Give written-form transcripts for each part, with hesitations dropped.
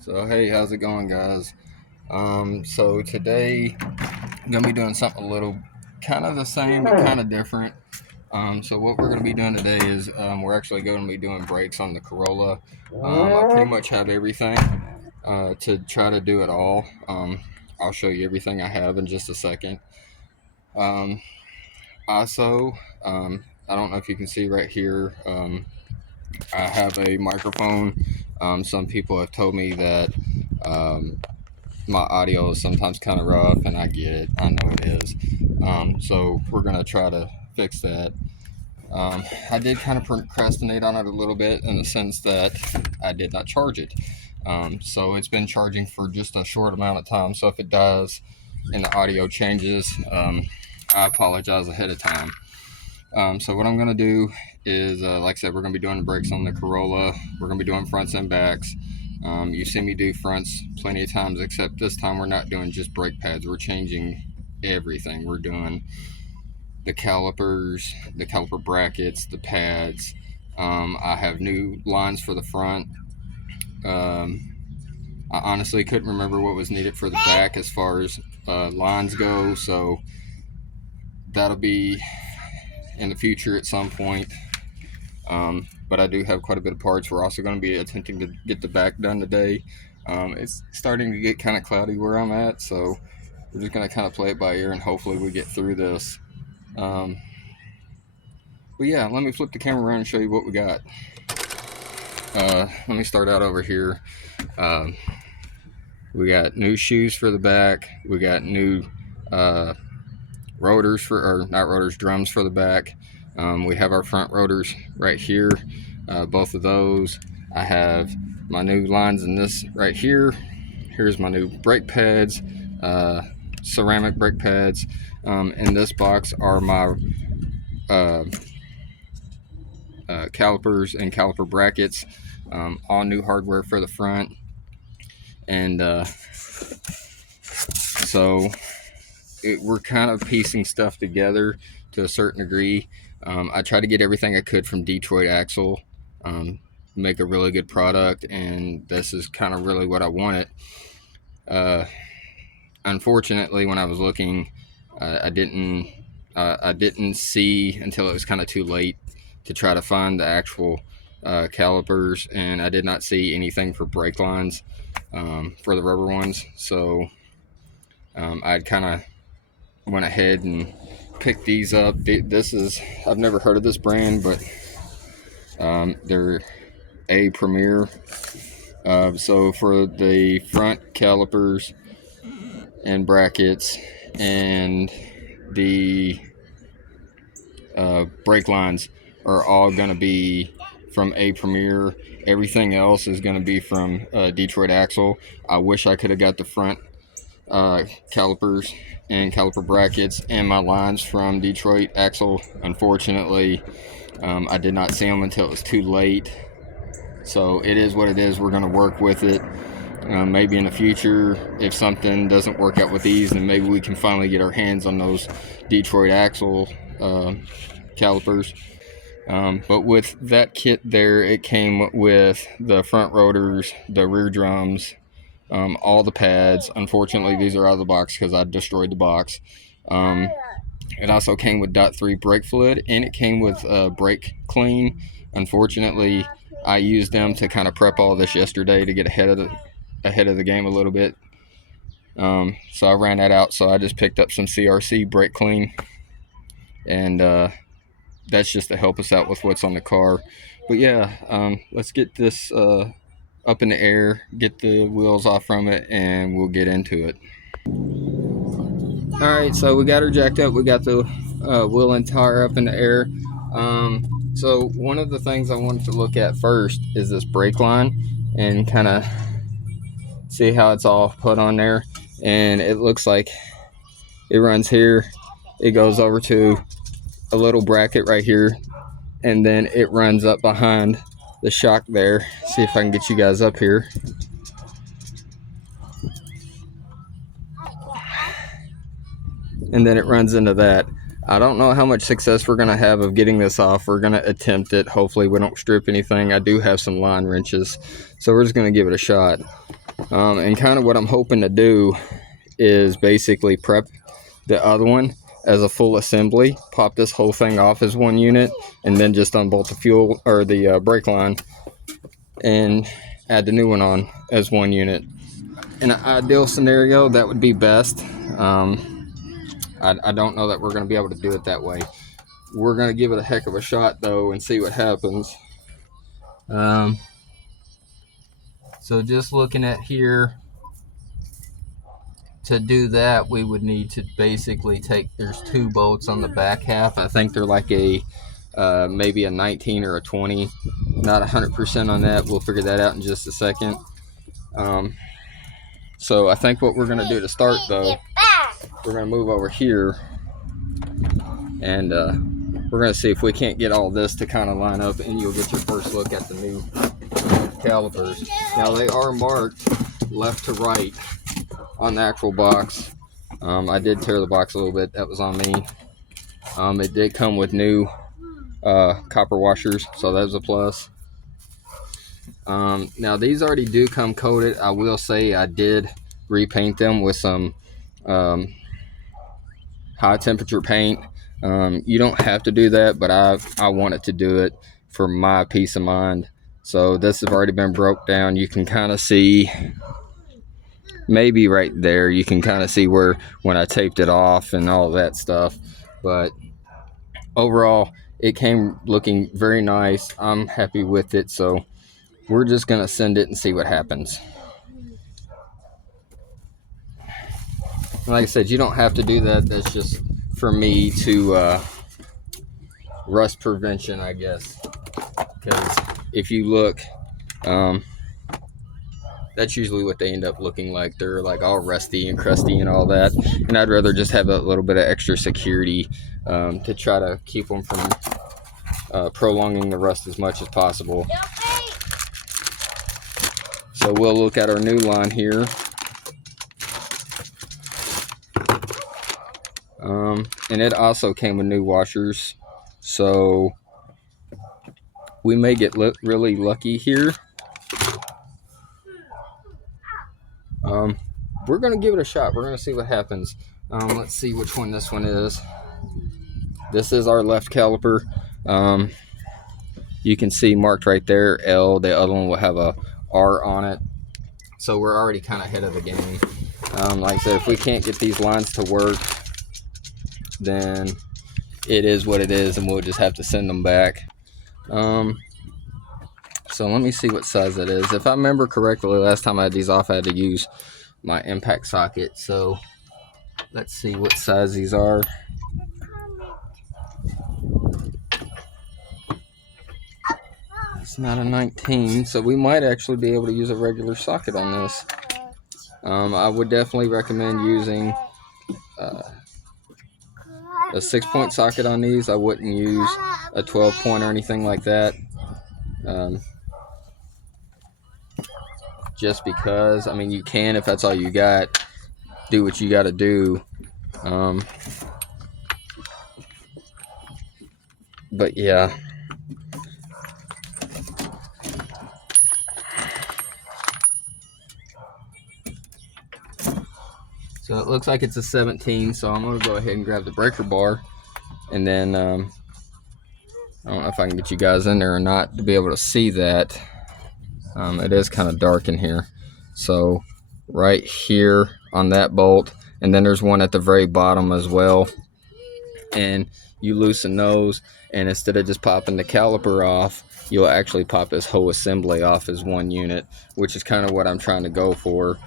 So hey, how's it going, guys? So today I'm gonna be doing something a little kind of the same but kind of different. So what we're gonna be doing today is we're actually going to be doing brakes on the Corolla. I pretty much have everything to try to do it all. I'll show you everything I have in just a second. Um, also, I don't know if you can see right here. I have a microphone. Some people have told me that um, my audio is sometimes kind of rough, and I get it. I know it is. So we're gonna try to fix that. I did kind of procrastinate on it a little bit in the sense that I did not charge it. So it's been charging for just a short amount of time. So if it does and the audio changes, I apologize ahead of time. So what I'm gonna do is, like I said, we're gonna be doing the brakes on the Corolla. We're gonna be doing fronts and backs. You see me do fronts plenty of times, except this time we're not doing just brake pads. We're changing everything. We're doing the calipers, the caliper brackets, the pads. I have new lines for the front. Um, I honestly couldn't remember what was needed for the back as far as lines go, so that'll be in the future at some point. But I do have quite a bit of parts. We're also going to be attempting to get the back done today. It's starting to get kind of cloudy where I'm at, so we're just going to kind of play it by ear and hopefully we get through this. But yeah, let me flip the camera around and show you what we got. Let me start out over here. We got new shoes for the back. We got new rotors or not rotors, drums for the back. We have our front rotors right here, both of those. I have my new lines in this right here. Here's my new brake pads, ceramic brake pads. In this box are my calipers and caliper brackets, all new hardware for the front. And so we're kind of piecing stuff together to a certain degree. I tried to get everything I could from Detroit Axle, make a really good product, and this is kind of really what I wanted. Unfortunately, when I was looking, I didn't see until it was kind of too late to try to find the actual calipers, and I did not see anything for brake lines for the rubber ones. So I'd kind of went ahead and picked these up. This is, I've never heard of this brand, but they're a Premier. So for the front calipers and brackets and the brake lines are all going to be from a Premier. Everything else is going to be from Detroit Axle. I wish I could have got the front calipers and caliper brackets and my lines from Detroit Axle. Unfortunately, I did not see them until it was too late. So it is what it is. We're going to work with it. Maybe in the future, if something doesn't work out with these, then maybe we can finally get our hands on those Detroit Axle calipers. But with that kit there, it came with the front rotors, the rear drums, all the pads. Unfortunately, these are out of the box because I destroyed the box. It also came with .3 brake fluid, and it came with brake clean. Unfortunately, I used them to kind of prep all this yesterday to get ahead of the game a little bit. So I ran that out. So I just picked up some CRC brake clean, and that's just to help us out with what's on the car. But yeah, let's get this up in the air, get the wheels off from it, and we'll get into it. All right, so we got her jacked up. We got the wheel and tire up in the air. So one of the things I wanted to look at first is this brake line and kind of see how it's all put on there. And it looks like it runs here. It goes over to a little bracket right here, and then it runs up behind the shock there. See if I can get you guys up here. And then it runs into that. I don't know how much success we're going to have of getting this off. We're going to attempt it. Hopefully we don't strip anything. I do have some line wrenches, so we're just going to give it a shot. And kind of what I'm hoping to do is basically prep the other one as a full assembly, pop this whole thing off as one unit, and then just unbolt the fuel or the brake line and add the new one on as one unit. In an ideal scenario, that would be best. I don't know that we're going to be able to do it that way. We're going to give it a heck of a shot though and see what happens. So just looking at here, to do that we would need to basically take, there's 2 bolts on the back half. I think they're like a maybe a 19 or a 20, not 100% on that. We'll figure that out in just a second. So I think what we're going to do to start though, we're going to move over here and we're going to see if we can't get all this to kind of line up, and you'll get your first look at the new calipers. Now they are marked left to right on the actual box. I did tear the box a little bit, that was on me. It did come with new copper washers, so that was a plus. Now these already do come coated. I will say I did repaint them with some high temperature paint. You don't have to do that, but I wanted to do it for my peace of mind. So this has already been broke down. You can kind of see, maybe right there, you can kind of see where when I taped it off and all that stuff. But overall, it came looking very nice. I'm happy with it. So we're just going to send it and see what happens. Like I said, you don't have to do that. That's just for me to rust prevention, I guess. Because if you look, that's usually what they end up looking like. They're like all rusty and crusty and all that. And I'd rather just have a little bit of extra security to try to keep them from prolonging the rust as much as possible. So we'll look at our new line here. And it also came with new washers. So we may get really lucky here. We're going to give it a shot. We're going to see what happens. Let's see which one this one is. This is our left caliper. You can see marked right there, L. The other one will have a R on it. So we're already kind of ahead of the game. Like I said, if we can't get these lines to work, then it is what it is, and we'll just have to send them back. So let me see what size that is. If I remember correctly, last time I had these off, I had to use my impact socket. So let's see what size these are. It's not a 19, so we might actually be able to use a regular socket on this. I would definitely recommend using a 6-point socket on these. I wouldn't use a 12-point or anything like that. Just because, I mean, you can, if that's all you got, do what you got to do. But yeah. So it looks like it's a 17, so I'm going to go ahead and grab the breaker bar, and then I don't know if I can get you guys in there or not to be able to see that. It is kind of dark in here. So right here on that bolt, and then there's one at the very bottom as well. And you loosen those, and instead of just popping the caliper off, you'll actually pop this whole assembly off as one unit, which is kind of what I'm trying to go for.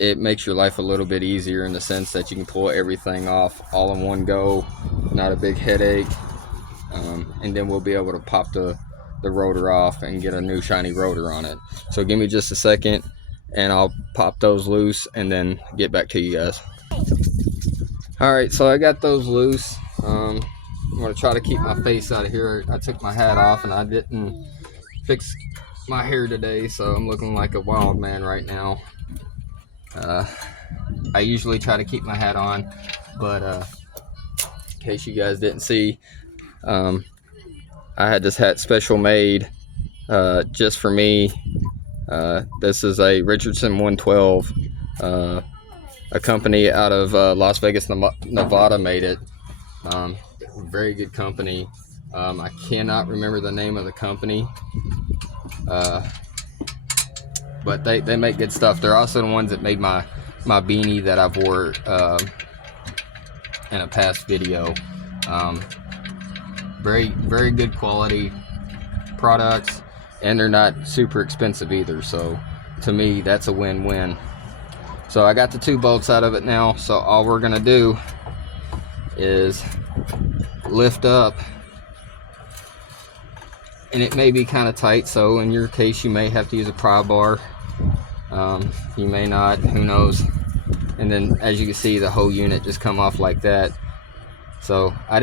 It makes your life a little bit easier in the sense that you can pull everything off all in one go, not a big headache. And then we'll be able to pop the rotor off and get a new shiny rotor on it. So give me just a second and I'll pop those loose and then get back to you guys. Alright, so I got those loose. I'm going to try to keep my face out of here. I took my hat off and I didn't fix my hair today, so I'm looking like a wild man right now. I usually try to keep my hat on, but in case you guys didn't see, I had this hat special made just for me. This is a Richardson 112. A company out of Las Vegas, Nevada made it. Very good company. I cannot remember the name of the company, but they make good stuff. They're also the ones that made my beanie that I've wore in a past video. Very good quality products, and they're not super expensive either, so to me that's a win-win. So I got the 2 bolts out of it now, so all we're gonna do is lift up, and it may be kind of tight, so in your case you may have to use a pry bar. You may not, who knows. And then as you can see, the whole unit just come off like that. So I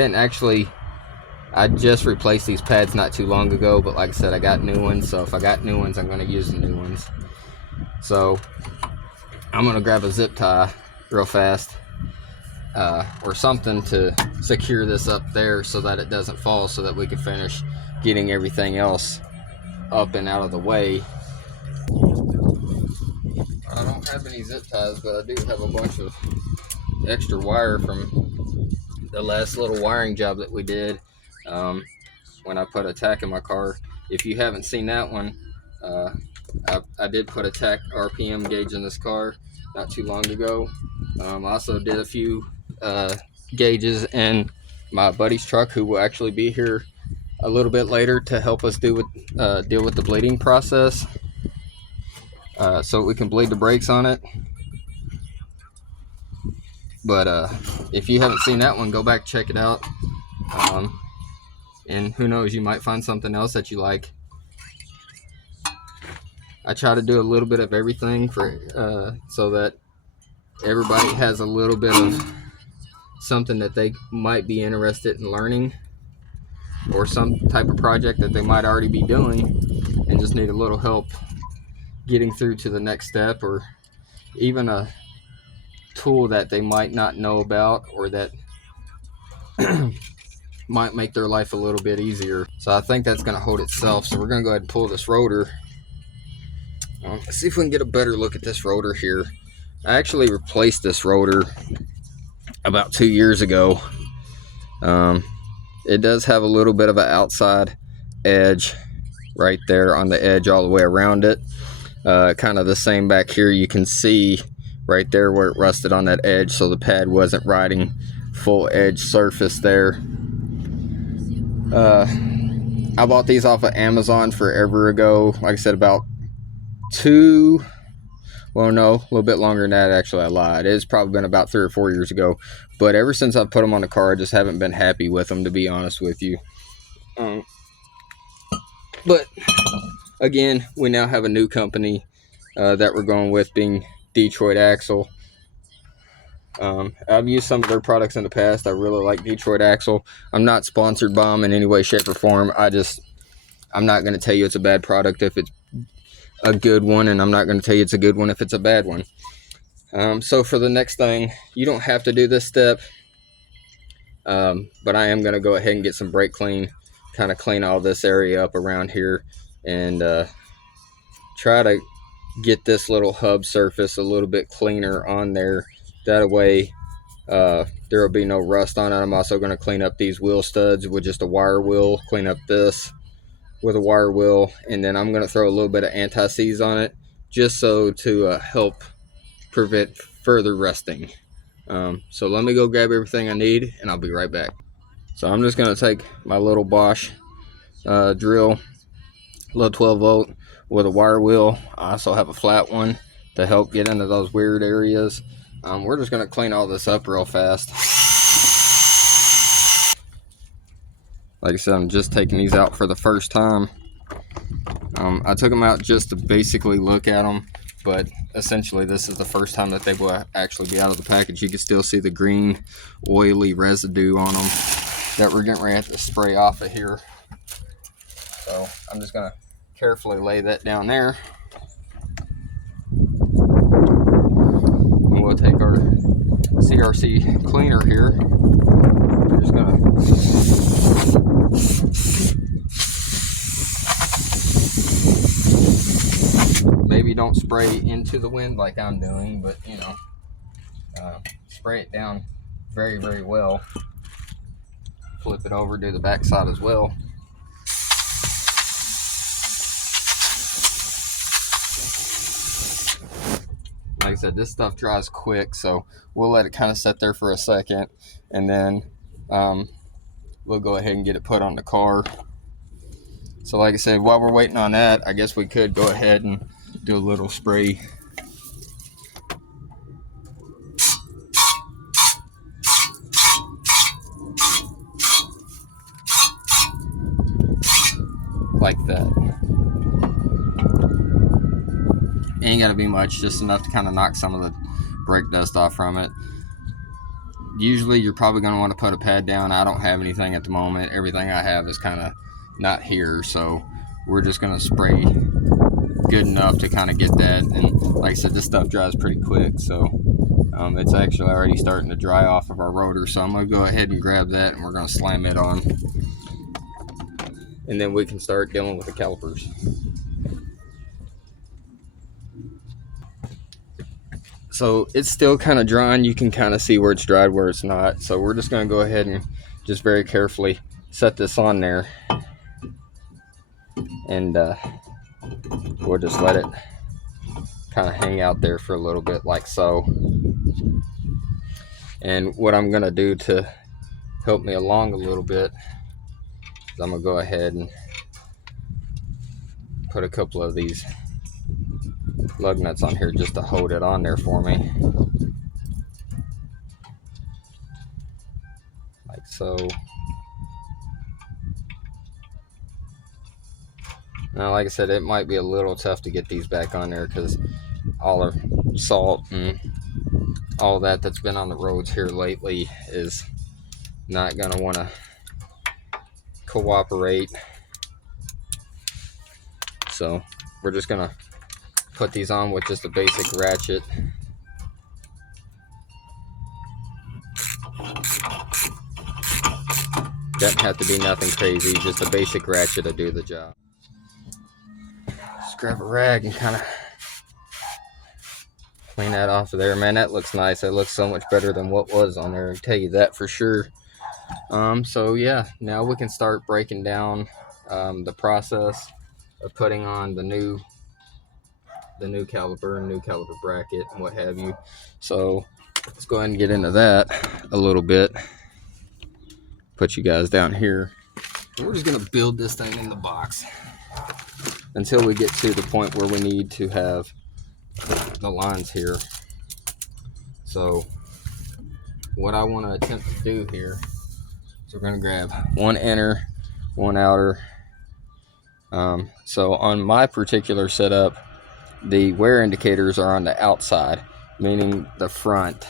just replaced these pads not too long ago, but like I said, I got new ones, so if I got new ones, I'm going to use the new ones. So I'm going to grab a zip tie real fast, or something to secure this up there so that it doesn't fall, so that we can finish getting everything else up and out of the way. I don't have any zip ties, but I do have a bunch of extra wire from the last little wiring job that we did when I put a tack in my car. If you haven't seen that one, I did put a tack RPM gauge in this car not too long ago. I also did a few gauges in my buddy's truck, who will actually be here a little bit later to help us deal with the bleeding process, so we can bleed the brakes on it. But if you haven't seen that one, go back, check it out, and who knows, you might find something else that you like. I try to do a little bit of everything for so that everybody has a little bit of something that they might be interested in learning, or some type of project that they might already be doing and just need a little help getting through to the next step, or even a tool that they might not know about, or that might make their life a little bit easier. So I think that's going to hold itself. So we're going to go ahead and pull this rotor. Let's see if we can get a better look at this rotor here. I actually replaced this rotor about 2 years ago. It does have a little bit of an outside edge right there on the edge all the way around it. Kind of the same back here. You can see right there where it rusted on that edge, so the pad wasn't riding full edge surface there. I bought these off of Amazon forever ago. Like I said, about a little bit longer than that. Actually, I lied. It's probably been about 3 or 4 years ago. But ever since I've put them on the car, I just haven't been happy with them, to be honest with you. But again, we now have a new company that we're going with, being Detroit Axle. I've used some of their products in the past. I really like Detroit Axle. I'm not sponsored by them in any way, shape, or form. I'm not going to tell you it's a bad product if it's a good one, and I'm not going to tell you it's a good one if it's a bad one. So for the next thing, you don't have to do this step, but I am going to go ahead and get some brake clean, kind of clean all this area up around here, and try to get this little hub surface a little bit cleaner on there. That way there will be no rust on it. I'm also going to clean up these wheel studs with just a wire wheel, clean up this with a wire wheel, and then I'm going to throw a little bit of anti-seize on it, just so to help prevent further rusting. So let me go grab everything I need, and I'll be right back. So I'm just going to take my little Bosch drill, little 12 volt with a wire wheel. I also have a flat one to help get into those weird areas. We're just going to clean all this up real fast. Like I said, I'm just taking these out for the first time. I took them out just to basically look at them, but essentially this is the first time that they will actually be out of the package. You can still see the green oily residue on them that we're getting ready to spray off of here. So I'm just going to carefully lay that down there. And we'll take our CRC cleaner here. We're just going to don't spray into the wind like I'm doing, but you know, spray it down very, very well. Flip it over, do the back side as well. Like I said, this stuff dries quick, so we'll let it kind of sit there for a second, and then we'll go ahead and get it put on the car. So like I said, while we're waiting on that, I guess we could go ahead and do a little spray. Like that. Ain't gotta be much, just enough to kind of knock some of the brake dust off from it. Usually you're probably going to want to put a pad down. I don't have anything at the moment. Everything I have is kind of not here, so we're just going to spray good enough to kind of get that. And like I said, this stuff dries pretty quick, so it's actually already starting to dry off of our rotor. So I'm going to go ahead and grab that, and we're going to slam it on, and then we can start dealing with the calipers. So it's still kind of drying. You can kind of see where it's dried, where it's not. So we're just going to go ahead and just very carefully set this on there, and we'll just let it kind of hang out there for a little bit, like so. And what I'm going to do to help me along a little bit is I'm going to go ahead and put a couple of these lug nuts on here just to hold it on there for me, like so. Now, like I said, it might be a little tough to get these back on there because all our salt and all that that's been on the roads here lately is not going to want to cooperate. So we're just going to put these on with just a basic ratchet. Doesn't have to be nothing crazy, just a basic ratchet to do the job. Just grab a rag and kind of clean that off of there. Man, that looks nice. That looks so much better than what was on there, I can tell you that for sure. So yeah, now we can start breaking down the process of putting on the new caliper and new caliper bracket and what have you. So let's go ahead and get into that a little bit. Put you guys down here. And we're just gonna build this thing in the box until we get to the point where we need to have the lines here. So what I want to attempt to do here is we're going to grab one inner, one outer. So on my particular setup, the wear indicators are on the outside, meaning the front.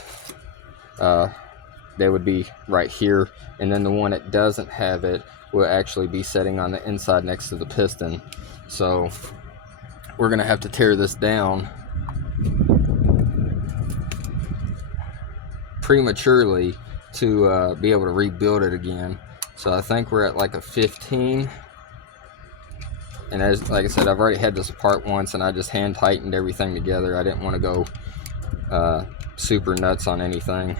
They would be right here, and then the one that doesn't have it will actually be setting on the inside next to the piston. So we're going to have to tear this down prematurely to be able to rebuild it again. So I think we're at like a 15, and as like I said, I've already had this apart once and I just hand tightened everything together. I didn't want to go super nuts on anything.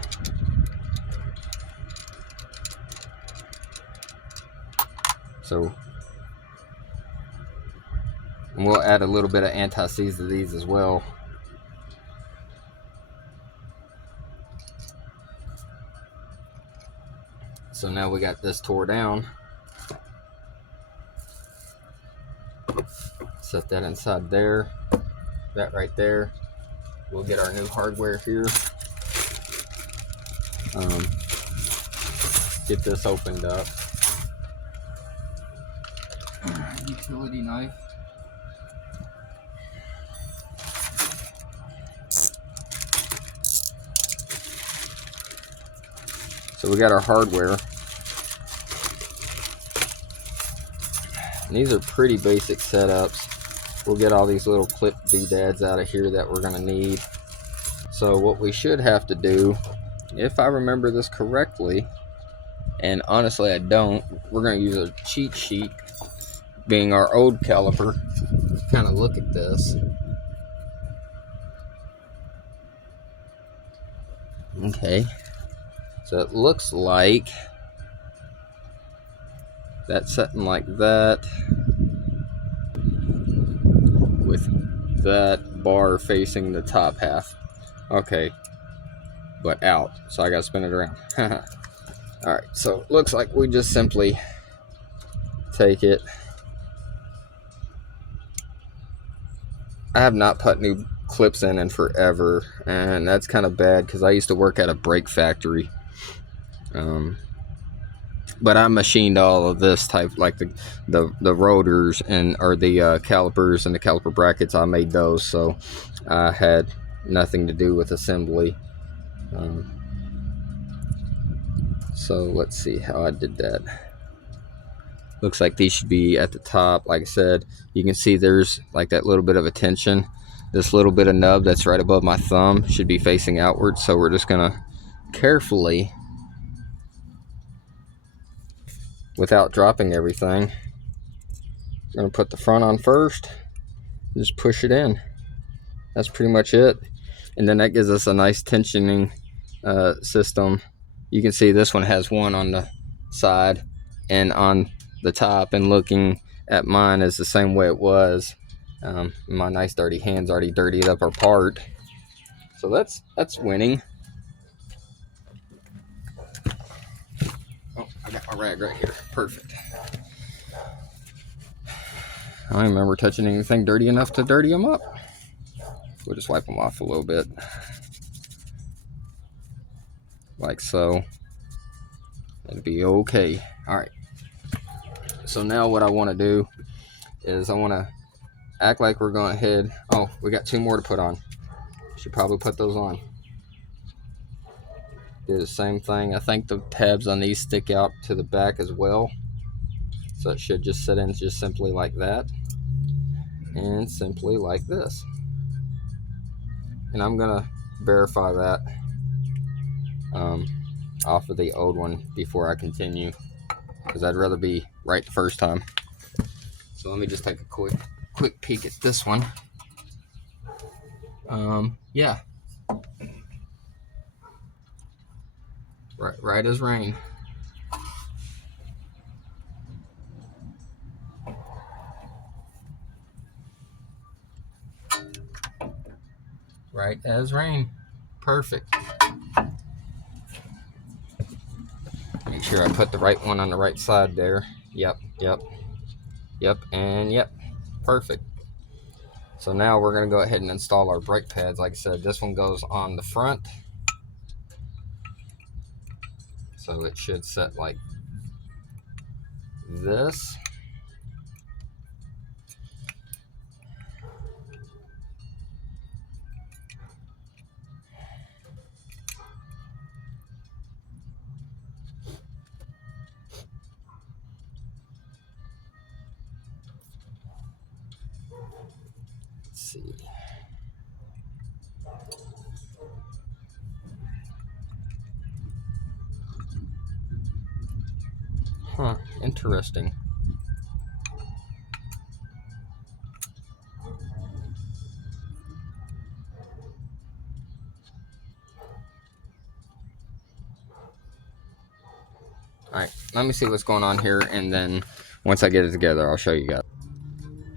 So, and we'll add a little bit of anti-seize to these as well. So now we got this tore down. Set that inside there, that right there. We'll get our new hardware here. Get this opened up. Utility knife. So we got our hardware. And these are pretty basic setups. We'll get all these little clip doodads out of here that we're going to need. So what we should have to do, if I remember this correctly, and honestly I don't, we're going to use a cheat sheet, being our old caliper. Kind of look at this. Okay, so it looks like that's setting like that, with that bar facing the top half. Okay, but out, so I gotta spin it around. All right, so it looks like we just simply take it. I have not put new clips in forever, and that's kind of bad because I used to work at a brake factory. But I machined all of this type, like the rotors and or the calipers and the caliper brackets. I made those, so I had nothing to do with assembly. Um, so let's see how I did that. Looks like these should be at the top. Like I said, you can see there's like that little bit of a tension. This little bit of nub that's right above my thumb should be facing outward. So we're just gonna carefully, without dropping everything, gonna put the front on first. Just push it in. That's pretty much it. And then that gives us a nice tensioning system. You can see this one has one on the side and on the top, and looking at mine is the same way it was. My nice dirty hands already dirtied up our part, so that's winning. Oh, I got my rag right here. Perfect. I don't remember touching anything dirty enough to dirty them up. We'll just wipe them off a little bit, like so. It'll be okay. All right. So now what I want to do is I want to act like we're going ahead. Oh, we got two more to put on. Should probably put those on. Do the same thing. I think the tabs on these stick out to the back as well. So it should just sit in just simply like that. And simply like this. And I'm going to verify that off of the old one before I continue, because I'd rather be right the first time. So let me just take a quick peek at this one. Yeah. Right as rain. Right as rain. Perfect. Make sure I put the right one on the right side there. Yep, and yep. Perfect. So now we're going to go ahead and install our brake pads. Like I said, this one goes on the front. So it should set like this. Let's see. Huh, interesting. Alright, let me see what's going on here, and then once I get it together, I'll show you guys.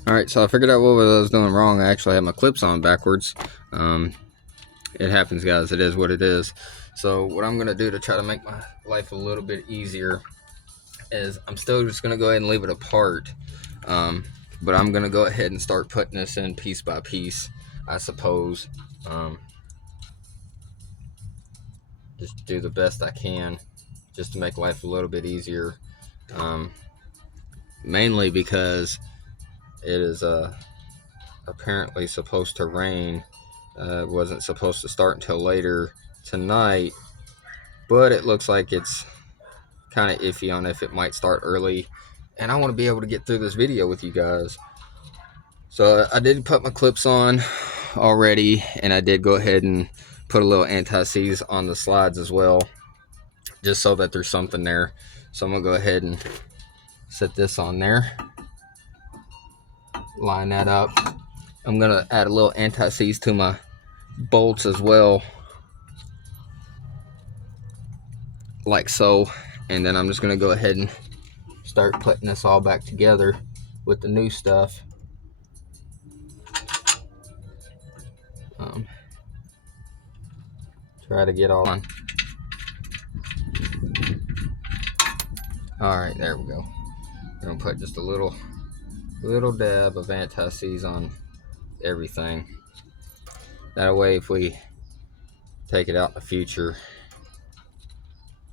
Alright, so I figured out what I was doing wrong. I actually had my clips on backwards. It happens, guys. It is what it is. So what I'm going to do to try to make my life a little bit easier is I'm still just going to go ahead and leave it apart. But I'm going to go ahead and start putting this in piece by piece, I suppose. Just do the best I can just to make life a little bit easier. Mainly because it is apparently supposed to rain. It wasn't supposed to start until later tonight, but it looks like it's kind of iffy on if it might start early, and I want to be able to get through this video with you guys. So I did put my clips on already, and I did go ahead and put a little anti-seize on the slides as well, just so that there's something there. So I'm gonna go ahead and set this on there, line that up. I'm gonna add a little anti-seize to my bolts as well. like so, and then I'm just going to go ahead and start putting this all back together with the new stuff. Try to get all on. All right, there we go. I'm gonna put just a little dab of anti-seize on everything. That way, if we take it out in the future,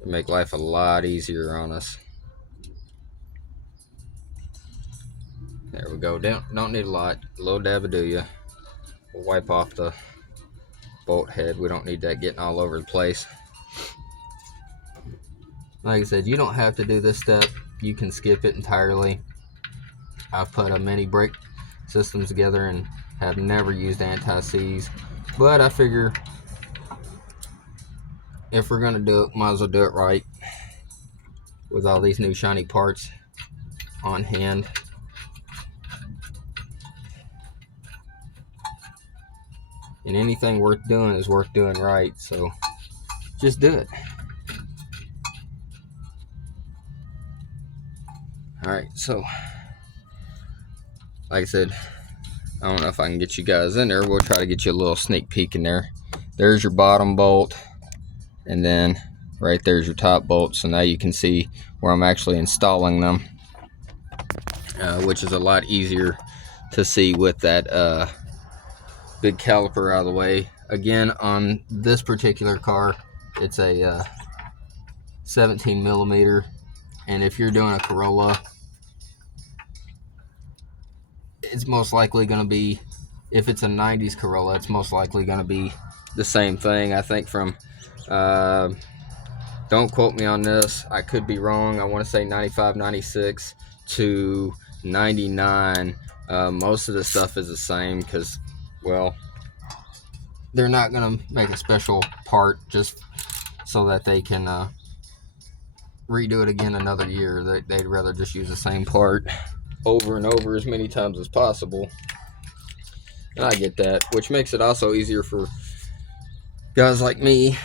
it'll make life a lot easier on us. There we go. Don't need a lot. A little dab will do ya. We'll wipe off the bolt head. We don't need that getting all over the place. Like I said, you don't have to do this step. You can skip it entirely. I've put a mini brake systems together and have never used anti-seize, but I figure if we're gonna do it, might as well do it right with all these new shiny parts on hand. And anything worth doing is worth doing right, so just do it. Alright, so like I said, I don't know if I can get you guys in there. We'll try to get you a little sneak peek in there. There's your bottom bolt, and then right there's your top bolt. So now you can see where I'm actually installing them, which is a lot easier to see with that big caliper out of the way. Again, on this particular car, it's a 17 millimeter, and if you're doing a Corolla, it's most likely going to be, if it's a 90s Corolla, it's most likely going to be the same thing. I think from, don't quote me on this, I could be wrong, I want to say 95, 96 to 99. Most of the stuff is the same because, well, they're not going to make a special part just so that they can redo it again another year. They'd rather just use the same part over and over as many times as possible. And I get that, which makes it also easier for guys like me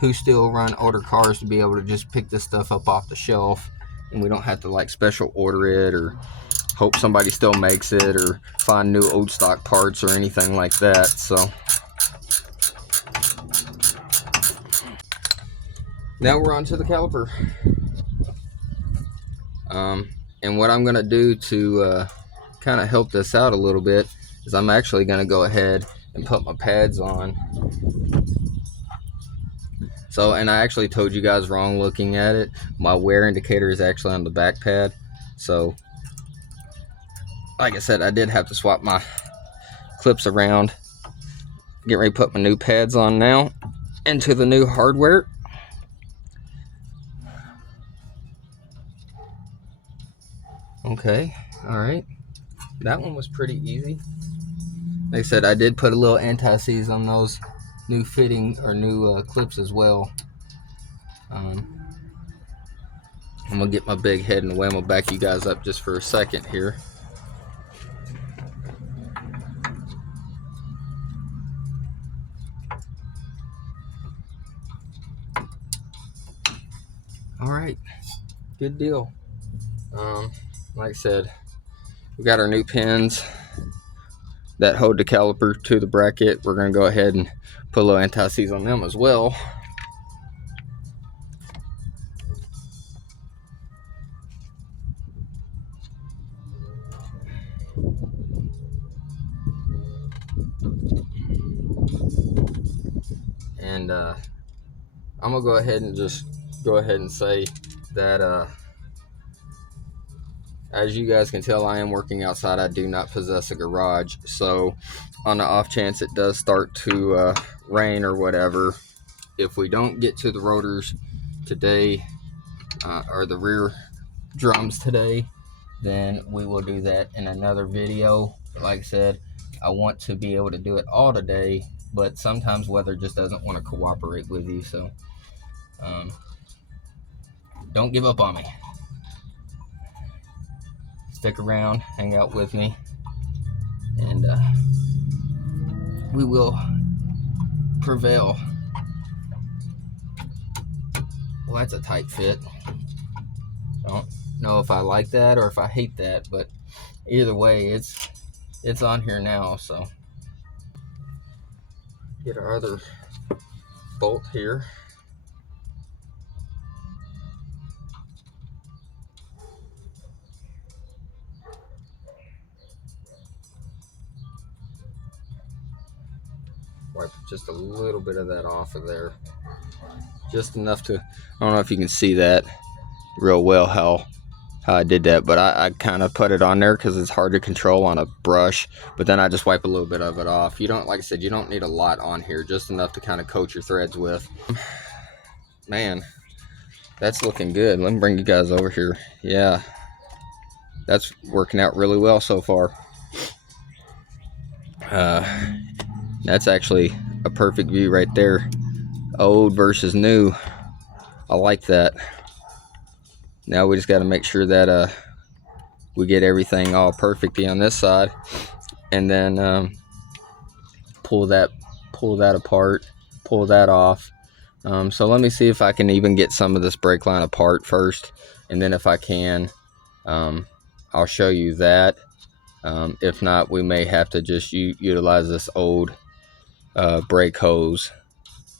who still run older cars to be able to just pick this stuff up off the shelf, and we don't have to like special order it or hope somebody still makes it or find new old stock parts or anything like that. So now we're on to the caliper. And what I'm gonna do to kind of help this out a little bit is I'm actually gonna go ahead and put my pads on. So, and I actually told you guys wrong looking at it. My wear indicator is actually on the back pad. So, like I said, I did have to swap my clips around. Get ready to put my new pads on now into the new hardware. Okay, all right. That one was pretty easy. Like I said, I did put a little anti-seize on those new fitting or new clips as well. I'm gonna get my big head in the way. I'm gonna back you guys up just for a second here. All right, good deal. Like I said, we got our new pins that hold the caliper to the bracket. We're gonna go ahead and put a little anti-seize on them as well. And I'm gonna go ahead and say that as you guys can tell, I am working outside. I do not possess a garage, so on the off chance it does start to rain or whatever, if we don't get to the rotors today or the rear drums today, then we will do that in another video. Like I said, I want to be able to do it all today, but sometimes weather just doesn't want to cooperate with you, so don't give up on me. Stick around, hang out with me, and we will prevail. Well, that's a tight fit. I don't know if I like that or if I hate that, but either way, it's on here now. So get our other bolt here. Wipe just a little bit of that off of there. Just enough to, I don't know if you can see that real well how I did that, but I kind of put it on there because it's hard to control on a brush, but then I just wipe a little bit of it off. You don't, like I said, you don't need a lot on here, just enough to kind of coat your threads with. Man, that's looking good. Let me bring you guys over here. Yeah, that's working out really well so far. That's actually a perfect view right there. Old versus new. I like that. Now we just got to make sure that we get everything all perfectly on this side, and then pull that apart, pull that off. So let me see if I can even get some of this brake line apart first, and then if I can, I'll show you that. If not, we may have to just utilize this old brake hose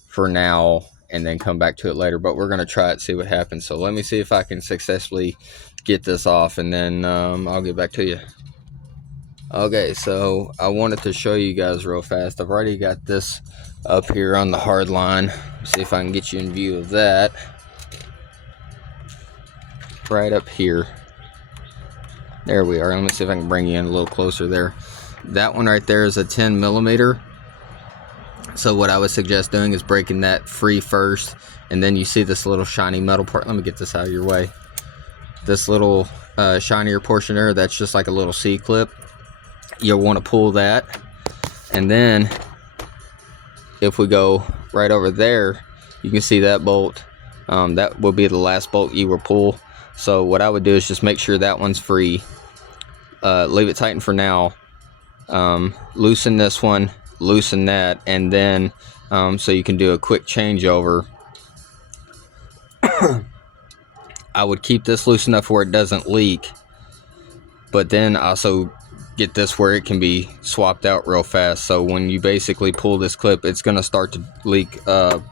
for now and then come back to it later, but we're going to try it, see what happens. So let me see if I can successfully get this off, and then I'll get back to you. Okay, so I wanted to show you guys real fast. I've already got this up here on the hard line. See if I can get you in view of that. Right up here. There we are. Let me see if I can bring you in a little closer there. That one right there is a 10 millimeter. So what I would suggest doing is breaking that free first, and then you see this little shiny metal part. Let me get this out of your way. This little shinier portion there, that's just like a little C-clip. You'll want to pull that, and then if we go right over there, you can see that bolt. That will be the last bolt you will pull. So what I would do is just make sure that one's free. Leave it tightened for now. Loosen this one, loosen that, and then so you can do a quick changeover. I would keep this loose enough where it doesn't leak, but then also get this where it can be swapped out real fast. So when you basically pull this clip, it's going to start to leak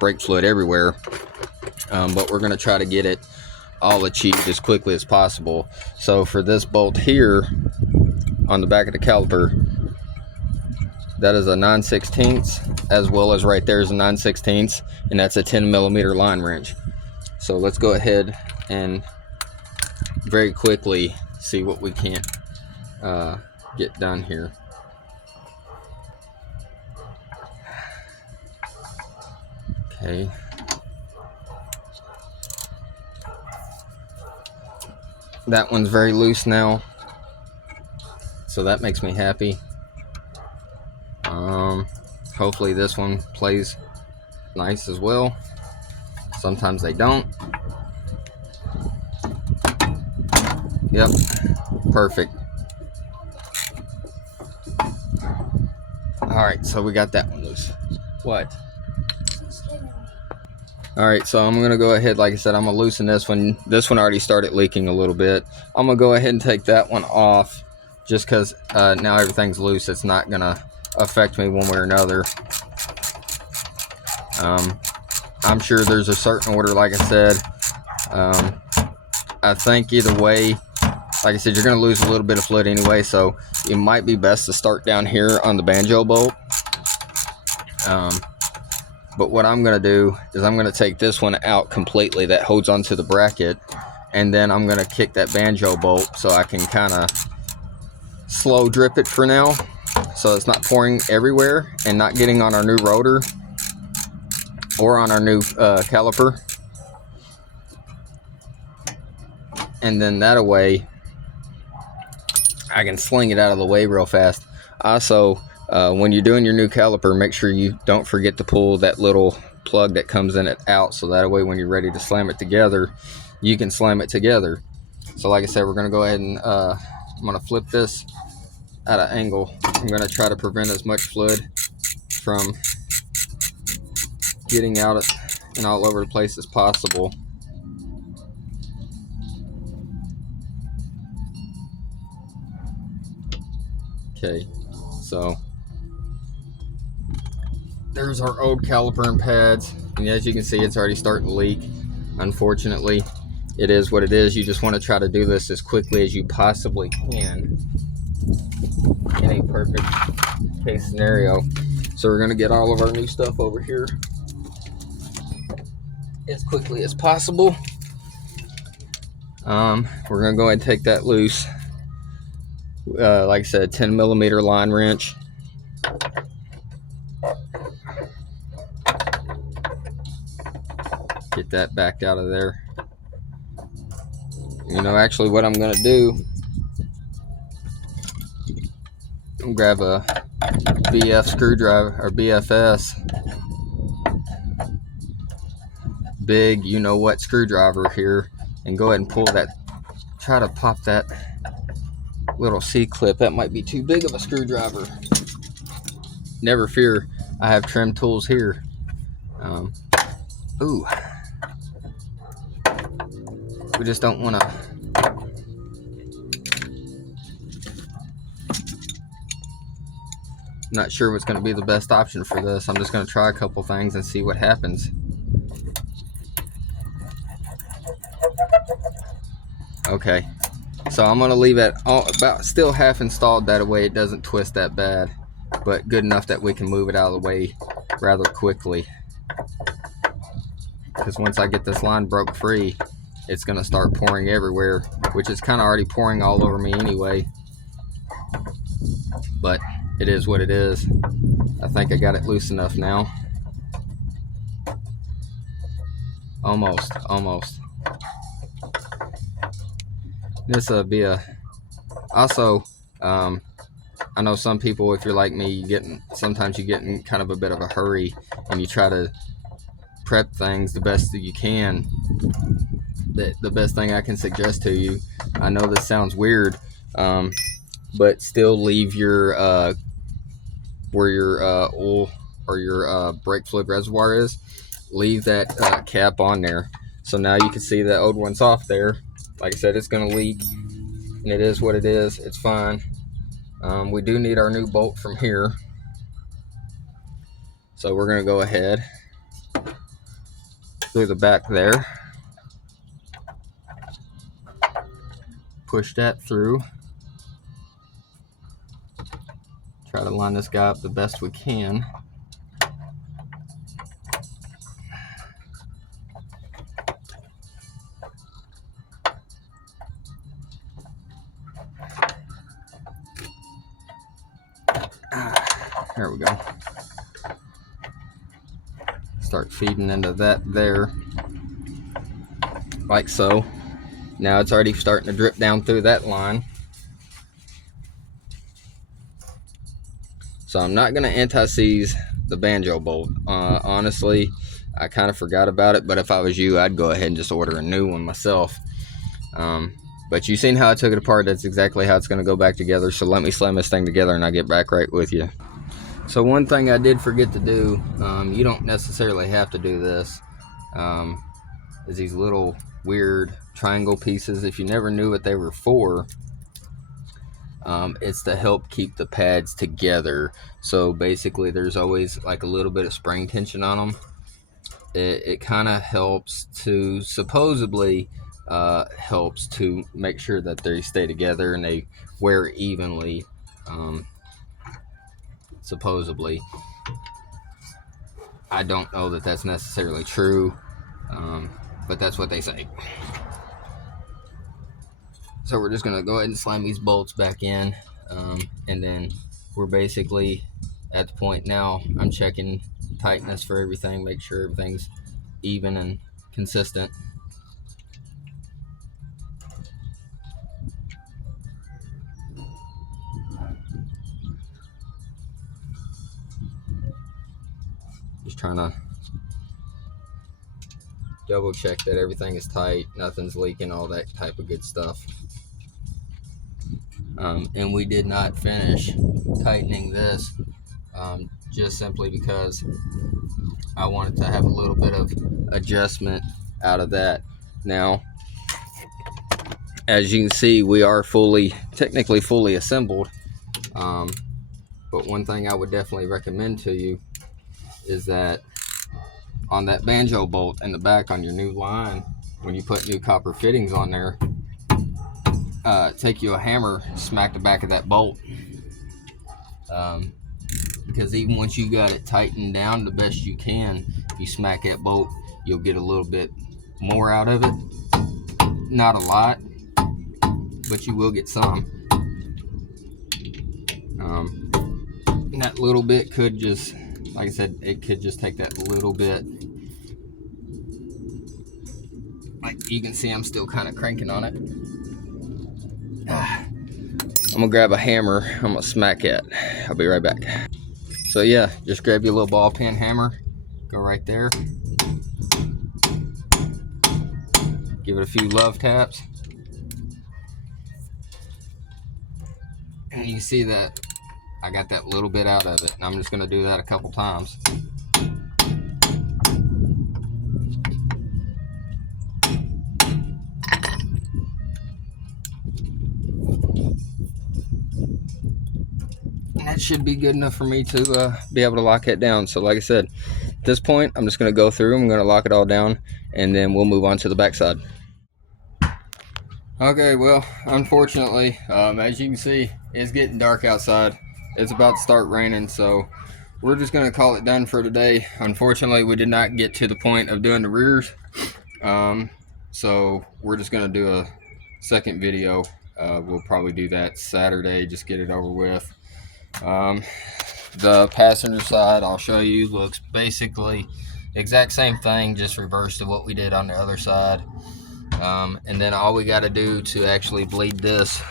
brake fluid everywhere, but we're going to try to get it all achieved as quickly as possible. So for this bolt here on the back of the caliper, that is a 9/16, as well as right there is a 9/16, and that's a 10 millimeter line wrench. So let's go ahead and very quickly see what we can get done here. Okay. That one's very loose now, so that makes me happy. Hopefully this one plays nice as well. Sometimes they don't. Yep, perfect. Alright, so we got that one loose. What? Alright, so I'm going to go ahead, like I said, I'm going to loosen this one. This one already started leaking a little bit. I'm going to go ahead and take that one off, just because now everything's loose. It's not going to affect me one way or another. I'm sure there's a certain order, like I said. I think either way, like I said, you're going to lose a little bit of fluid anyway, so it might be best to start down here on the banjo bolt. But what I'm going to do is I'm going to take this one out completely that holds onto the bracket, and then I'm going to kick that banjo bolt so I can kind of slow drip it for now, so it's not pouring everywhere and not getting on our new rotor or on our new caliper. And then that way I can sling it out of the way real fast. Also, when you're doing your new caliper, make sure you don't forget to pull that little plug that comes in it out, so that way when you're ready to slam it together, you can slam it together. So like I said, we're going to go ahead and I'm going to flip this at an angle. I'm going to try to prevent as much fluid from getting out and all over the place as possible. Okay, so there's our old caliper and pads, and as you can see, it's already starting to leak. Unfortunately, it is what it is. You just want to try to do this as quickly as you possibly can in a perfect case scenario. So we're going to get all of our new stuff over here as quickly as possible. We're going to go ahead and take that loose. Like I said, 10 millimeter line wrench. Get that backed out of there. You know, actually what I'm going to do, I'm grab a BF screwdriver, or BFS, big, you know what, screwdriver here, and go ahead and pull that, try to pop that little C-clip. That might be too big of a screwdriver. Never fear, I have trim tools here. Ooh. We just don't want to. Not sure what's going to be the best option for this. I'm just going to try a couple things and see what happens. Okay, so I'm going to leave it about still half installed, that way it doesn't twist that bad, but good enough that we can move it out of the way rather quickly. Because once I get this line broke free, it's going to start pouring everywhere, which is kind of already pouring all over me anyway. But it is what it is. I think I got it loose enough now. Almost. This will be a. Also, I know some people, if you're like me, sometimes you get in kind of a bit of a hurry, and you try to prep things the best that you can. The best thing I can suggest to you, I know this sounds weird, but still leave your where your oil or your brake fluid reservoir is, leave that cap on there. So now you can see the old one's off there. Like I said, it's going to leak, and it is what it is. It's fine. We do need our new bolt from here, so we're going to go ahead through the back there, push that through, try to line this guy up the best we can. There we go. Start feeding into that there, like so. Now it's already starting to drip down through that line. So I'm not going to anti-seize the banjo bolt. Honestly, I kind of forgot about it, but if I was you, I'd go ahead and just order a new one myself. But you've seen how I took it apart. That's exactly how it's going to go back together. So let me slam this thing together and I'll get back right with you. So one thing I did forget to do, you don't necessarily have to do this, is these little weird triangle pieces. If you never knew what they were for, it's to help keep the pads together. So basically there's always like a little bit of spring tension on them. It kind of helps to, supposedly helps to make sure that they stay together and they wear evenly, supposedly. I don't know that that's necessarily true, but that's what they say. So we're just going to go ahead and slam these bolts back in, and then we're basically at the point now. I'm checking tightness for everything, make sure everything's even and consistent. Just trying to double check that everything is tight, nothing's leaking, all that type of good stuff. And we did not finish tightening this, just simply because I wanted to have a little bit of adjustment out of that. Now, as you can see, we are technically fully assembled. But one thing I would definitely recommend to you is that on that banjo bolt in the back on your new line, when you put new copper fittings on there, take you a hammer, smack the back of that bolt. Because even once you got it tightened down the best you can, if you smack that bolt, you'll get a little bit more out of it. Not a lot, but you will get some. And that little bit could just, like I said, it could just take that little bit. Like you can see, I'm still kind of cranking on it. I'm gonna grab a hammer, I'm gonna smack it. I'll be right back. So yeah, just grab your little ball peen hammer, go right there. Give it a few love taps. And you can see that I got that little bit out of it. And I'm just gonna do that a couple times. And that should be good enough for me to be able to lock it down. So like I said, at this point, I'm just gonna go through, I'm gonna lock it all down, and then we'll move on to the backside. Okay, well, unfortunately, as you can see, it's getting dark outside. It's about to start raining, so we're just gonna call it done for today. Unfortunately, we did not get to the point of doing the rears, so we're just gonna do a second video. We'll probably do that Saturday, just get it over with. The passenger side, I'll show you, looks basically the exact same thing, just reversed of what we did on the other side. And then all we got to do to actually bleed this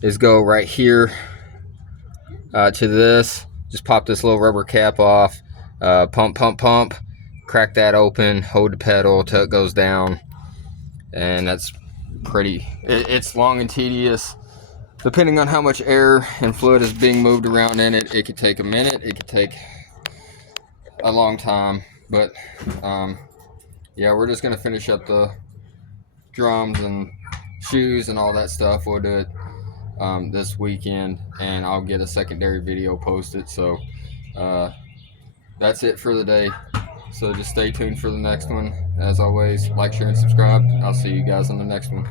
is go right here to this, just pop this little rubber cap off, pump, crack that open, hold the pedal till it goes down, and that's pretty, it's long and tedious. Depending on how much air and fluid is being moved around in it, it could take a minute, it could take a long time, but yeah, we're just gonna finish up the drums and shoes and all that stuff. We'll do it this weekend, and I'll get a secondary video posted. So that's it for the day, so just stay tuned for the next one. As always, like, share, and subscribe. I'll see you guys on the next one.